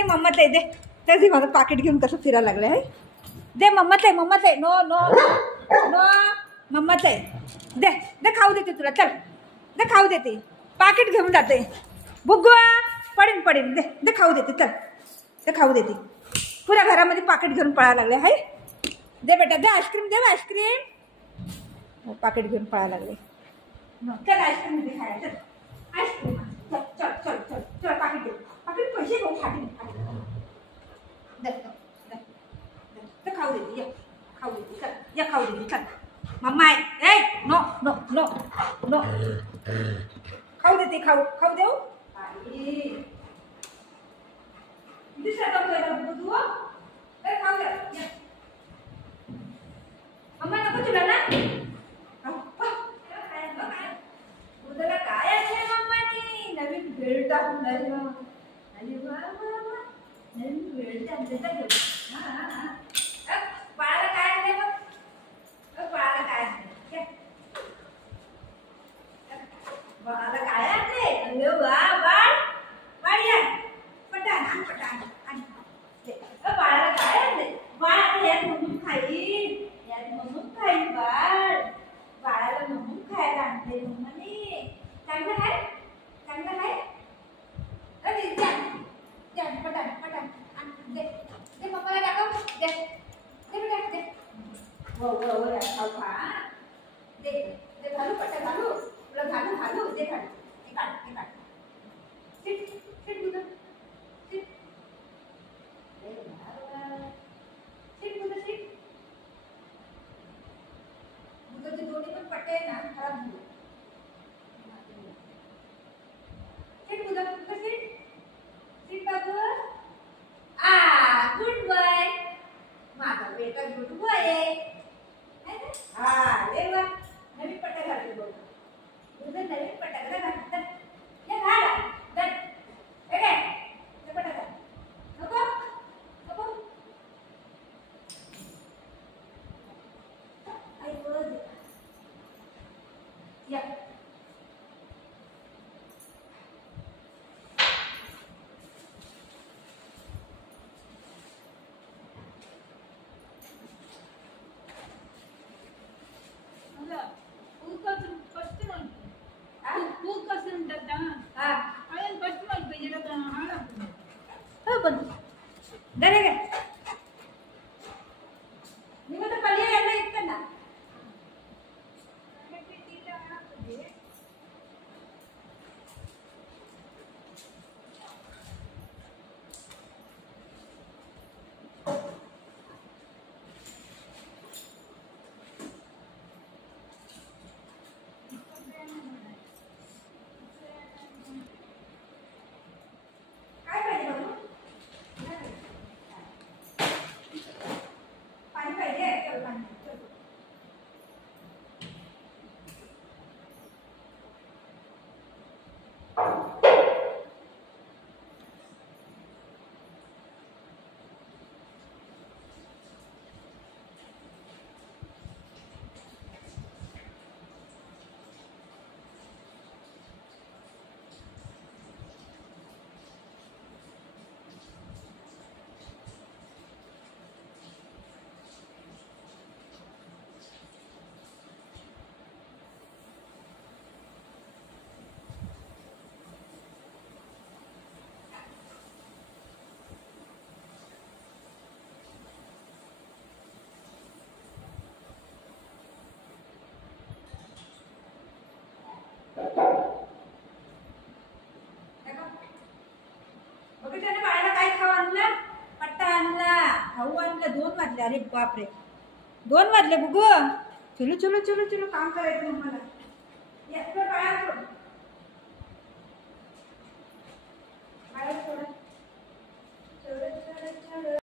दे मम्मातलं दे. तर माझं पाकिट घेऊन कसं फिरायला लागलं आहे. दे मम्मातलं नो नो नो मम्माचं आहे. दे दे खाऊ देते तुला. चल दे खाऊ देते. पाकिट घेऊन जाते. बुगवा पडेन दे दे खाऊ देते. चल दे खाऊ देते. पुऱ्या घरामध्ये पाकिट घेऊन पळायला लागले आहे. दे बेटा दे आईस्क्रीम दे आईस्क्रीम. पाकिट घेऊन पळायला लागले. चल आईस्क्रीम दे खायला. चल आईस्क्रीम चल चल चल चल चल पाकिट दे. पाकिट पैसे घेऊ फाटी दे दे खाऊ देते. ये खाऊ देते. चल या खाऊ देते. चल मम्मा आहे. ए नो नो नो नो खाऊ देते. खाऊ देऊ. खाऊ दे. मम्मा नको तुला ना. उद्याला काय आहे मम्मानी नवीन भेळ टाकून राहिली. अरे वा वा वा नवीन भेळ टाकून. बाळाला काय आणले मग. बाळाला काय आणले. बाळाला काय आणले. अरे वा बाळ बाळ या पटाण पटाण. बाळाला काय आणले. बाळ आता यात म्हणून खाईल. यात म्हणून खाईल बाळ. बाळाला म्हणून खायला आणते मम्माने. चांगलं आहे चांगलं आहे. अरे द्या पटाण पटाण दे दे मम्माला दाखव. दे दे बेटा दे. हो खाऊ खा. दे दे घालू पटा घालू. तुला घालू दे घालू. हे काढ sit sit Buddha sit. Sit Buddha sit. बुद्धचे दोन्ही पण पट्टे ना खराब झाले. सिट बुद्ध सिट सिट बाबू. Good boy. माझा बेटा गुड बॉय आहे. अरे वा नवीन पट्टा घालते बघ. तुझं नवीन पट्टा घाल. हे घाल दर हे काय ते पट्टा घाल. नको नको आई बोल या. त्याने बाळाला काय खाऊ आणला. पट्टा आणला. खाऊ आणला. 2 वाजले. अरे बापरे 2 वाजले बुगू. चलो चलो चलो चलो काम करायचं मला. बाळा